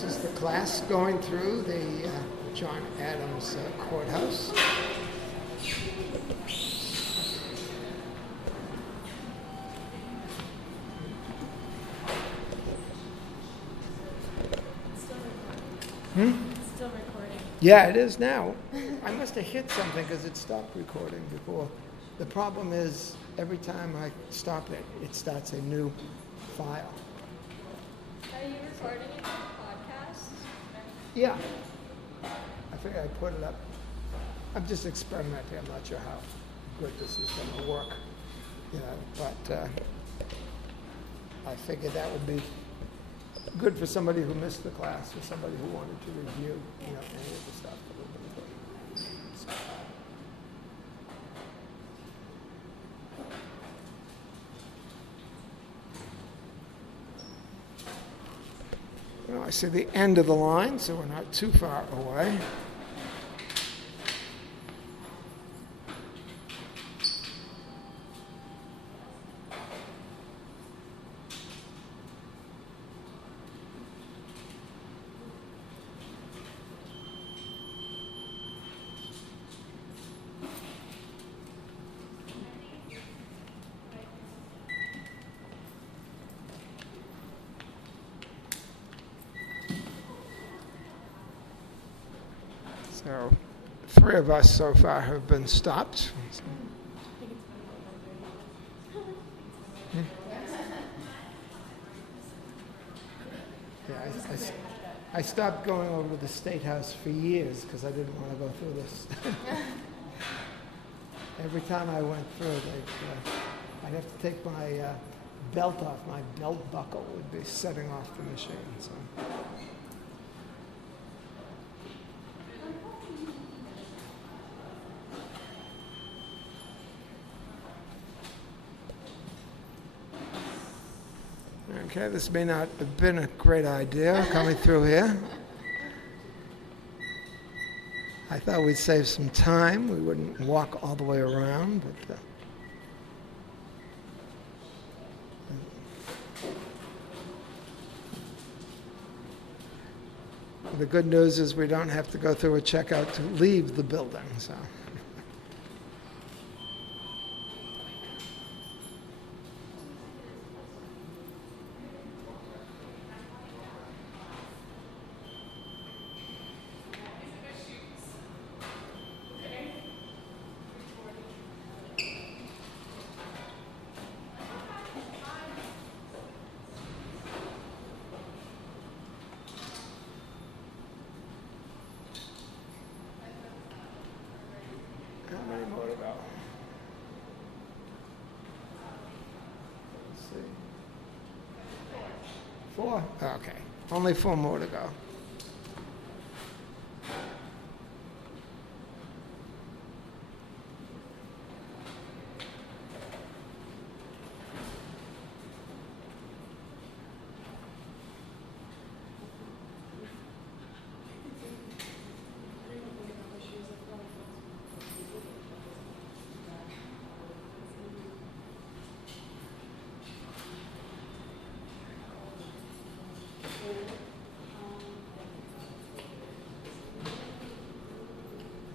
This is the class going through the John Adams Courthouse. It's still recording. Yeah, it is now. I must have hit something because it stopped recording before. The problem is every time I stop it, it starts a new file. Are you recording it for the podcast? Yeah. I figure I put it up. I'm just experimenting. I'm not sure how good this is going to work. But I figured that would be good for somebody who missed the class or somebody who wanted to review, any of the stuff that we've been through. Well, I see the end of the line, so we're not too far away. So, 3 of us so far have been stopped. Yeah, I stopped going over to the State House for years because I didn't want to go through this. Every time I went through, I'd have to take my belt off. My belt buckle would be setting off the machine. So. Okay, this may not have been a great idea coming through here. I thought we'd save some time. We wouldn't walk all the way around, but the good news is we don't have to go through a checkout to leave the building, so. How many more to go? Let's see. 4? Okay. Only 4 more to go.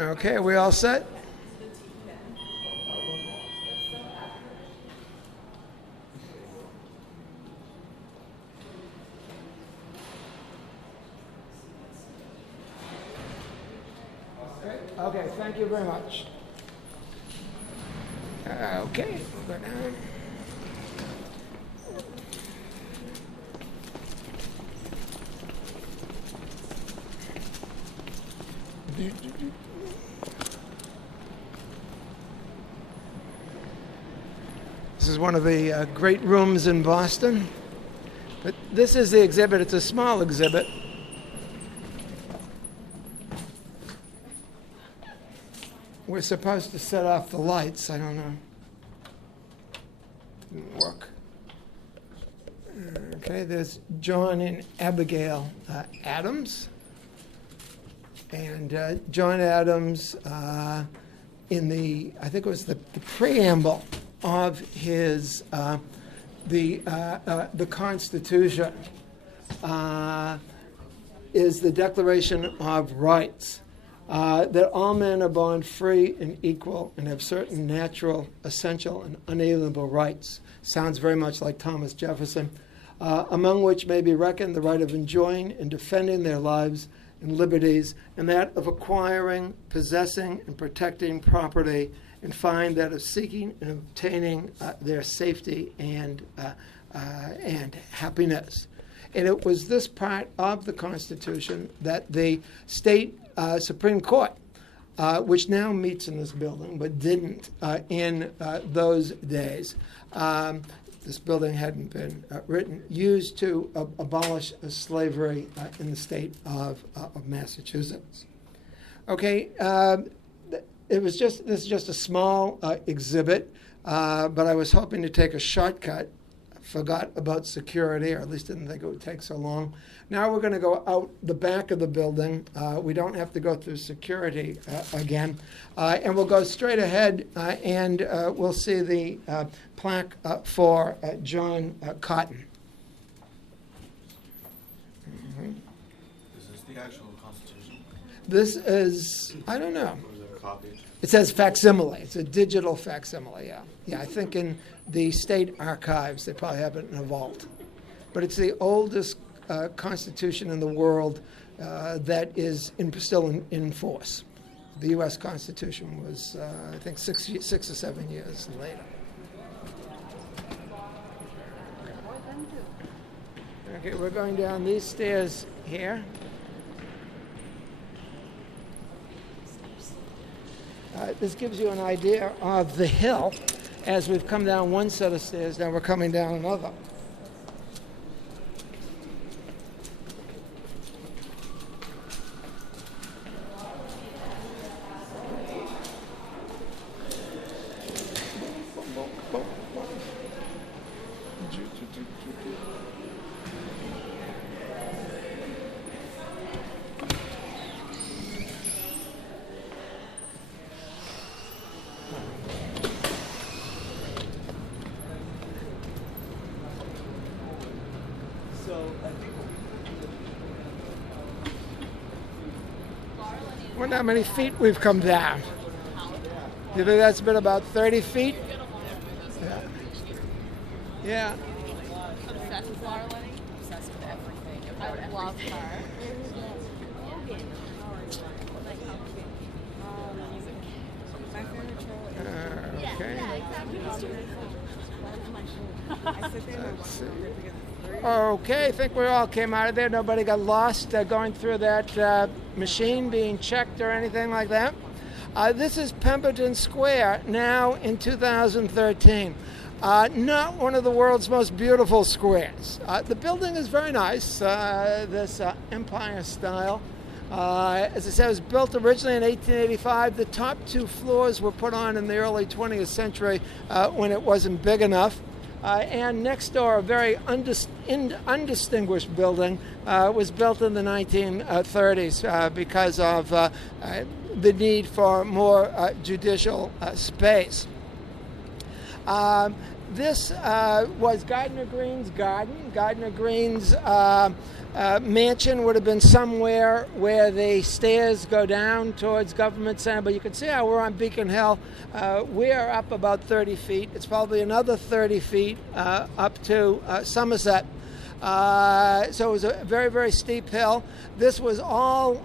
Okay, we all set? Okay, thank you very much. Okay, we'll go down. This is one of the great rooms in Boston. But this is the exhibit. It's a small exhibit. We're supposed to set off the lights. I don't know. Didn't work. Okay, there's John and Abigail Adams. And John Adams, in the, I think it was the preamble of his, the Constitution, is the Declaration of Rights, that all men are born free and equal and have certain natural, essential, and unalienable rights. Sounds very much like Thomas Jefferson, among which may be reckoned the right of enjoying and defending their lives and liberties, and that of acquiring, possessing, and protecting property, and find that of seeking and obtaining their safety and happiness. And it was this part of the Constitution that the state Supreme Court, which now meets in this building, but didn't in those days. This building hadn't been written, used to abolish slavery in the state of Massachusetts. Okay, this is just a small exhibit, but I was hoping to take a shortcut. Forgot about security, or at least didn't think it would take so long. Now we're going to go out the back of the building. We don't have to go through security again. And we'll go straight ahead and we'll see the plaque for John Cotton. Mm-hmm. Is this the actual Constitution? This is, I don't know. Or is it a copy? It says facsimile. It's a digital facsimile, yeah. Yeah, I think in the state archives they probably have it in a vault. But it's the oldest constitution in the world that is still in force. The U.S. Constitution was, I think, 6 or 7 years later. Okay, we're going down these stairs here. This gives you an idea of the hill. As we've come down one set of stairs, now we're coming down another. Wonder how many feet we've come down. You think that's been about 30 feet? Yeah. Yeah. Obsessed with Laura Lenny? Obsessed with everything. I love her. Okay. Let's see. Okay, I think we all came out of there. Nobody got lost going through that machine being checked or anything like that. This is Pemberton Square now in 2013. Not one of the world's most beautiful squares. The building is very nice, this Empire style. As I said, it was built originally in 1885. The top two floors were put on in the early 20th century when it wasn't big enough. And next door, a very undistinguished building was built in the 1930s because of the need for more judicial space. This was Gardner Green's garden. Gardner Green's mansion would have been somewhere where the stairs go down towards Government Center, but you can see how we're on Beacon Hill. We're up about 30 feet. It's probably another 30 feet up to Somerset. So it was a very, very steep hill. This was all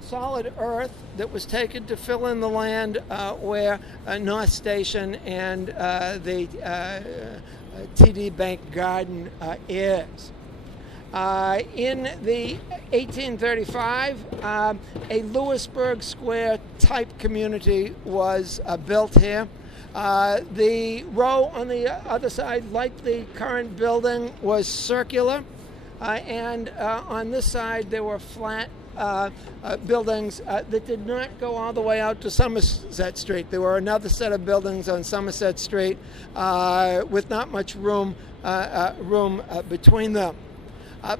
solid earth that was taken to fill in the land where North Station and the TD Bank Garden is. In the 1835, a Lewisburg Square type community was built here. The row on the other side, like the current building, was circular, and on this side there were flat buildings that did not go all the way out to Somerset Street. There were another set of buildings on Somerset Street with not much room between them.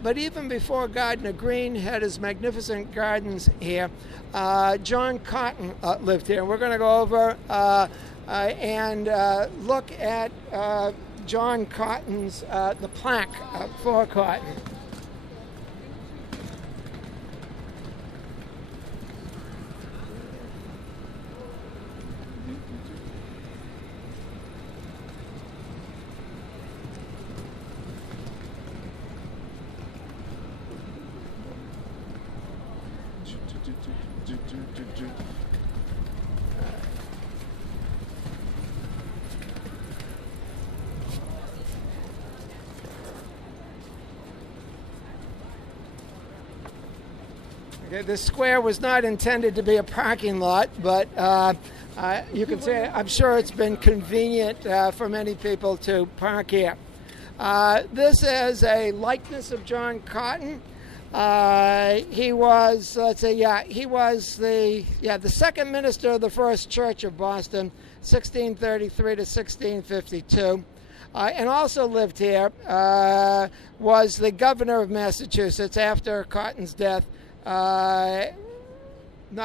But even before Gardner Green had his magnificent gardens here, John Cotton lived here. We're going to go over and look at John Cotton's, the plaque for Cotton. Okay, this square was not intended to be a parking lot, but you can see, I'm sure it's been convenient for many people to park here. This is a likeness of John Cotton. He was, he was the second minister of the First Church of Boston, 1633 to 1652. And also lived here, was the governor of Massachusetts after Cotton's death. I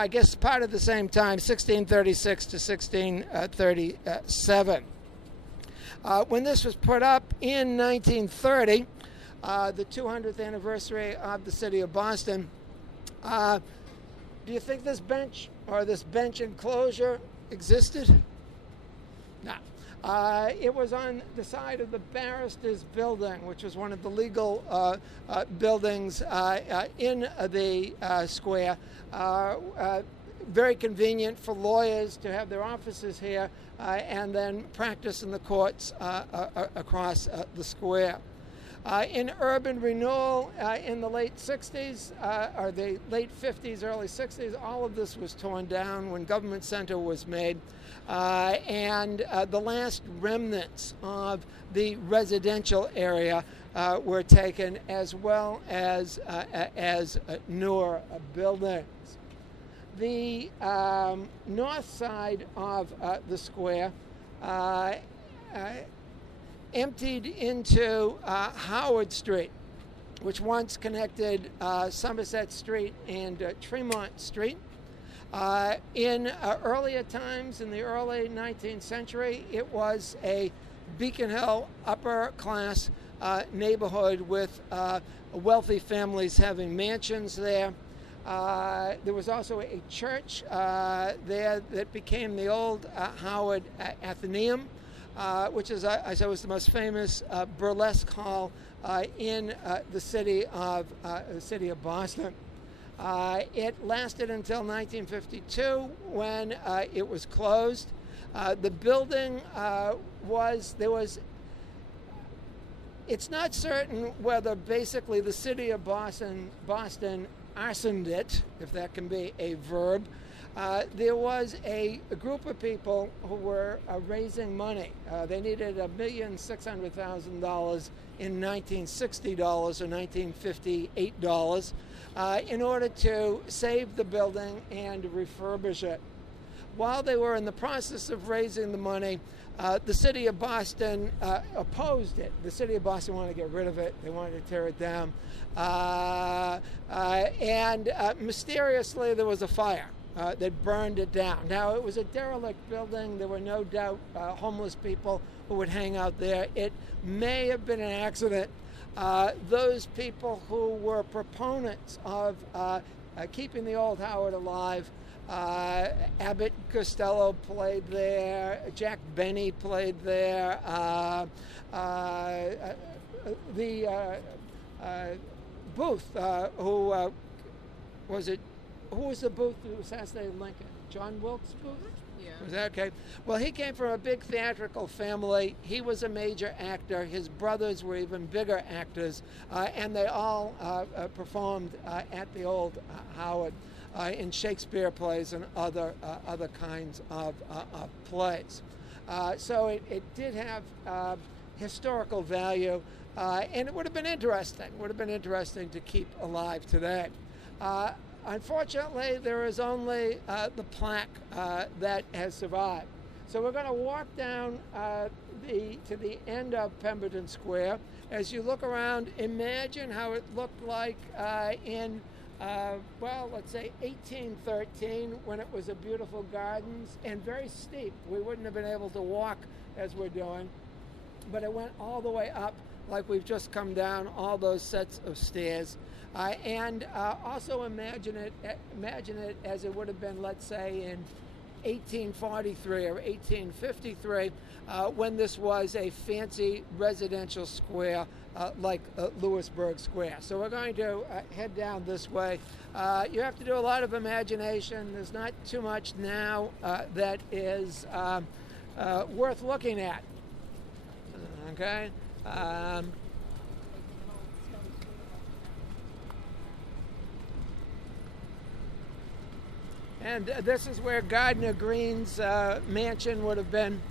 guess part of the same time, 1636 to 1637. When this was put up in 1930, the 200th anniversary of the city of Boston, do you think this bench or this bench enclosure existed? No. It was on the side of the barristers' building, which was one of the legal buildings in the square. Very convenient for lawyers to have their offices here and then practice in the courts across the square. In urban renewal in the late 60s, or the late 50s, early 60s, all of this was torn down when Government Center was made. And the last remnants of the residential area were taken, as well as newer buildings. The north side of the square emptied into Howard Street, which once connected Somerset Street and Tremont Street. In earlier times, in the early 19th century, it was a Beacon Hill upper-class neighborhood with wealthy families having mansions there. There was also a church there that became the old Howard Athenaeum, which is, I said, was the most famous burlesque hall in the city of Boston. It lasted until 1952 when it was closed. The building it's not certain whether basically the city of Boston arsoned it, if that can be a verb. There was a group of people who were raising money. They needed $1,600,000 in 1960 dollars or 1958 dollars in order to save the building and refurbish it. While they were in the process of raising the money, the city of Boston opposed it. The city of Boston wanted to get rid of it. They wanted to tear it down. And mysteriously, there was a fire that burned it down. Now, it was a derelict building. There were no doubt homeless people who would hang out there. It may have been an accident. Those people who were proponents of keeping the old Howard alive, Abbott Costello played there, Jack Benny played there, Booth, who was the Booth who assassinated Lincoln? John Wilkes Booth? Yeah. Was that okay? Well, he came from a big theatrical family. He was a major actor. His brothers were even bigger actors, and they all performed at the old Howard in Shakespeare plays and other kinds of plays. So it did have historical value, and it would have been interesting. Would have been interesting to keep alive today. Unfortunately, there is only the plaque that has survived. So we're going to walk down to the end of Pemberton Square. As you look around, imagine how it looked like in, let's say 1813, when it was a beautiful gardens and very steep. We wouldn't have been able to walk as we're doing, but it went all the way up like we've just come down all those sets of stairs. And also imagine it as it would have been, let's say, in 1843 or 1853 when this was a fancy residential square like Louisburg Square. So we're going to head down this way. You have to do a lot of imagination. There's not too much now that is worth looking at. Okay? And this is where Gardner Green's mansion would have been.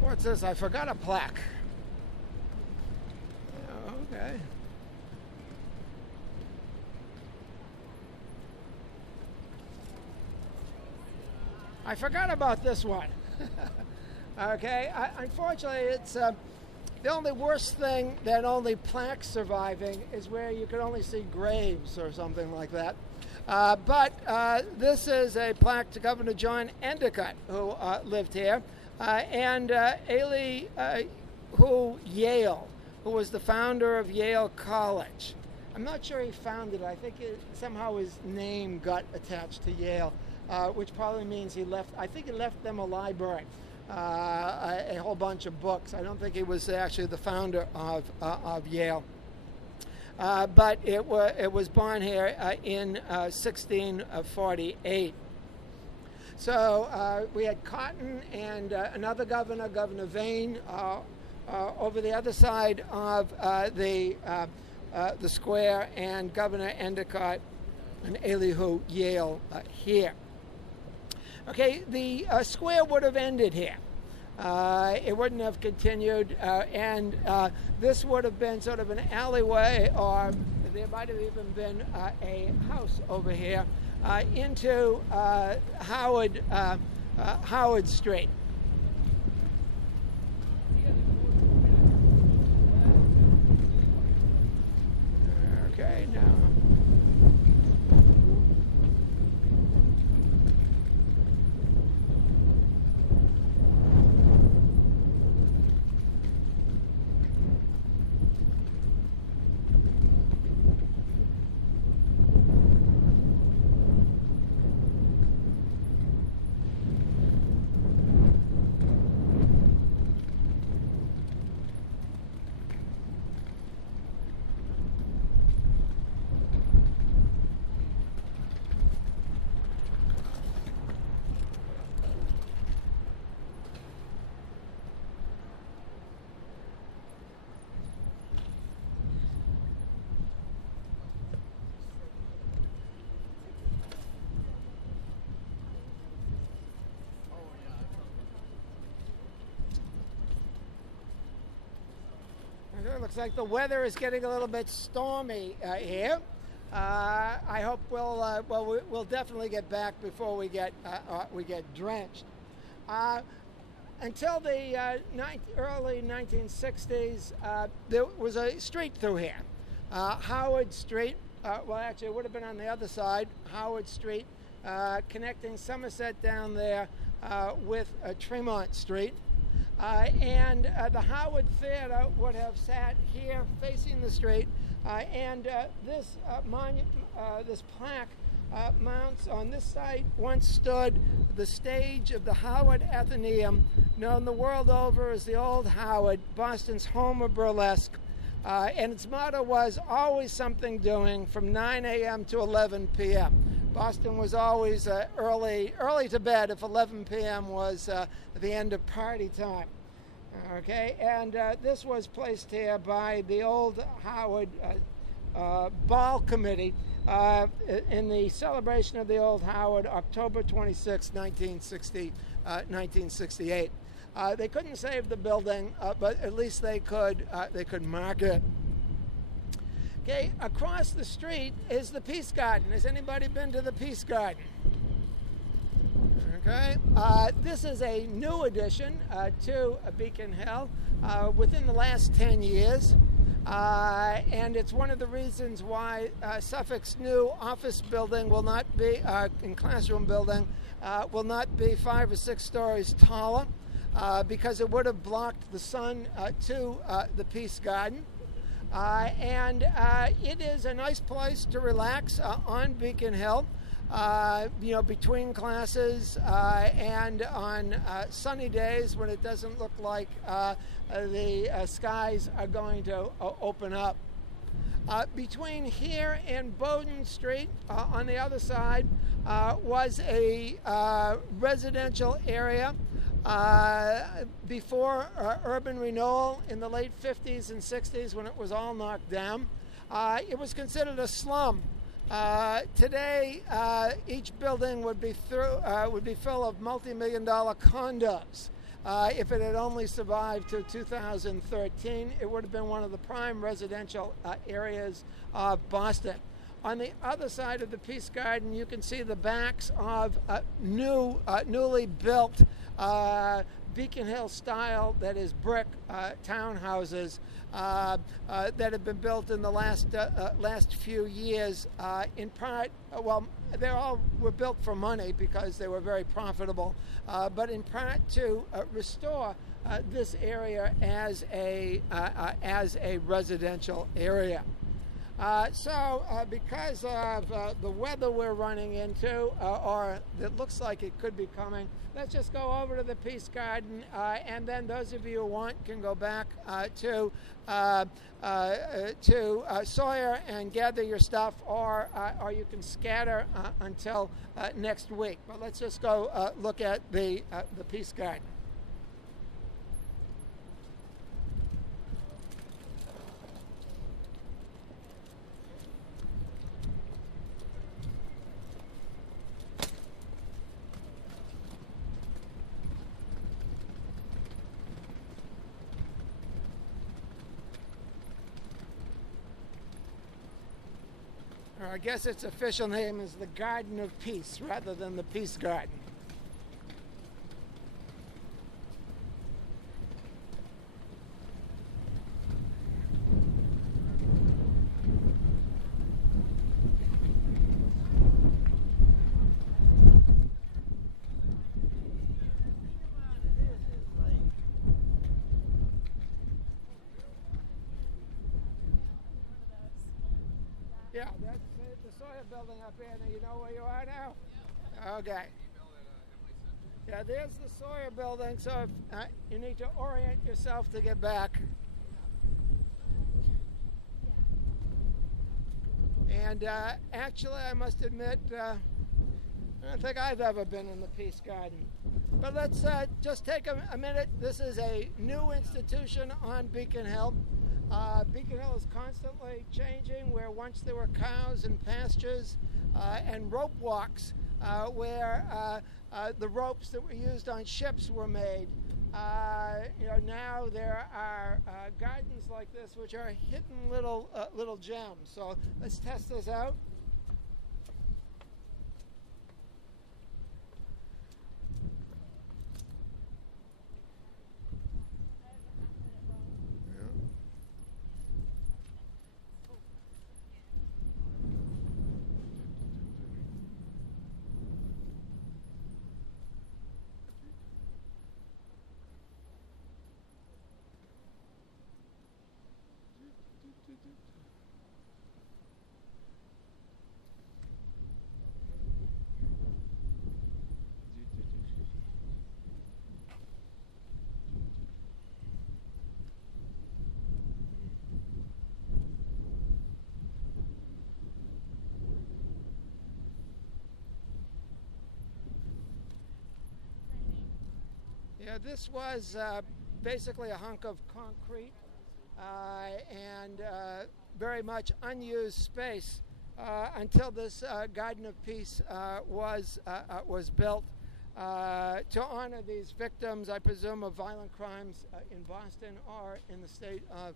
What's this? I forgot a plaque. Okay. I forgot about this one. Okay. Unfortunately, it's the only worst thing that only plaques surviving is where you can only see graves or something like that. But this is a plaque to Governor John Endicott, who lived here. And Elihu Yale, who was the founder of Yale College. I'm not sure he founded it. I think somehow his name got attached to Yale, which probably means he left. I think he left them a library, a whole bunch of books. I don't think he was actually the founder of Yale. But it was born here in 1648. So we had Cotton and another governor, Governor Vane, over the other side of the square, and Governor Endicott and Elihu Yale here. Okay, the square would have ended here. It wouldn't have continued, and this would have been sort of an alleyway, or there might have even been a house over here. Into Howard Street. Okay, now. It looks like the weather is getting a little bit stormy here. I hope we'll definitely get back before we get drenched. Until the early 1960s, there was a street through here, Howard Street. Well, actually, it would have been on the other side, Howard Street, connecting Somerset down there with Tremont Street. And the Howard Theater would have sat here facing the street, and this plaque mounts on this site once stood the stage of the Howard Athenaeum, known the world over as the Old Howard, Boston's home of burlesque, and its motto was always something doing from 9 a.m. to 11 p.m. Boston was always early to bed if 11 p.m. was the end of party time. Okay, and this was placed here by the Old Howard Ball Committee, in the celebration of the Old Howard, October 26, 1968. They couldn't save the building, but at least they could mark it. Okay, across the street is the Peace Garden. Has anybody been to the Peace Garden? Okay, this is a new addition to Beacon Hill within the last 10 years. And it's one of the reasons why Suffolk's new office building will not be, and classroom building, will not be 5 or 6 stories taller because it would have blocked the sun to the Peace Garden. And it is a nice place to relax on Beacon Hill. Between classes and on sunny days when it doesn't look like the skies are going to open up. Between here and Bowden Street, on the other side, was a residential area before urban renewal in the late 50s and 60s when it was all knocked down. It was considered a slum. Today, each building would be full of multi-million-dollar condos. If it had only survived to 2013, it would have been one of the prime residential areas of Boston. On the other side of the Peace Garden, you can see the backs of newly built Beacon Hill style, that is brick townhouses that have been built in the last few years. In part, they all were built for money because they were very profitable, but in part to restore this area as a residential area. Because of the weather we're running into, or it looks like it could be coming, let's just go over to the Peace Garden, and then those of you who want can go back to Sawyer and gather your stuff, or you can scatter until next week. But let's just go look at the Peace Garden. I guess its official name is the Garden of Peace rather than the Peace Garden. Yeah, that's the Sawyer building up here. Now you know where you are now? Okay. Yeah, there's the Sawyer building, so if, you need to orient yourself to get back. And actually, I must admit, I don't think I've ever been in the Peace Garden. But let's just take a minute. This is a new institution on Beacon Hill. Beacon Hill is constantly changing, where once there were cows and pastures and rope walks where the ropes that were used on ships were made. Now there are gardens like this which are hidden little gems. So let's test this out. Yeah, this was basically a hunk of concrete and very much unused space until this Garden of Peace was built to honor these victims, I presume, of violent crimes in Boston or in the state of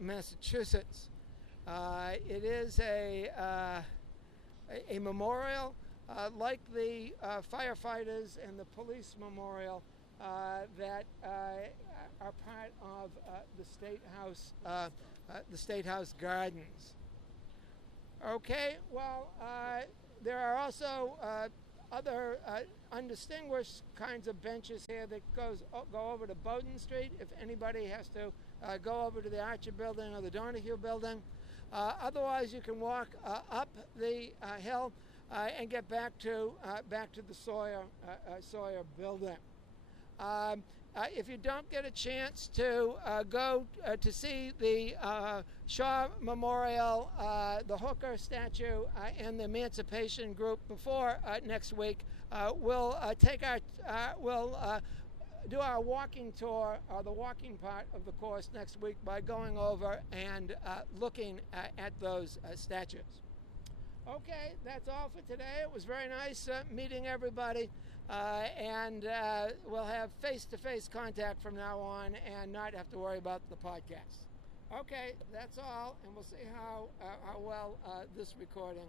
Massachusetts. It is a memorial like the firefighters and the police memorial that are part of the State House Gardens. Okay, well, there are also other undistinguished kinds of benches here that go over to Bowdoin Street if anybody has to go over to the Archer Building or the Donahue Building. Otherwise, you can walk up the hill and get back to the Sawyer Building. If you don't get a chance to go to see the Shaw Memorial, the Hooker statue, and the Emancipation Group before next week, we'll do our walking tour, or the walking part of the course next week, by going over and looking at those statues. Okay, that's all for today. It was very nice meeting everybody, and we'll have face-to-face contact from now on and not have to worry about the podcast. Okay, that's all, and we'll see how well this recording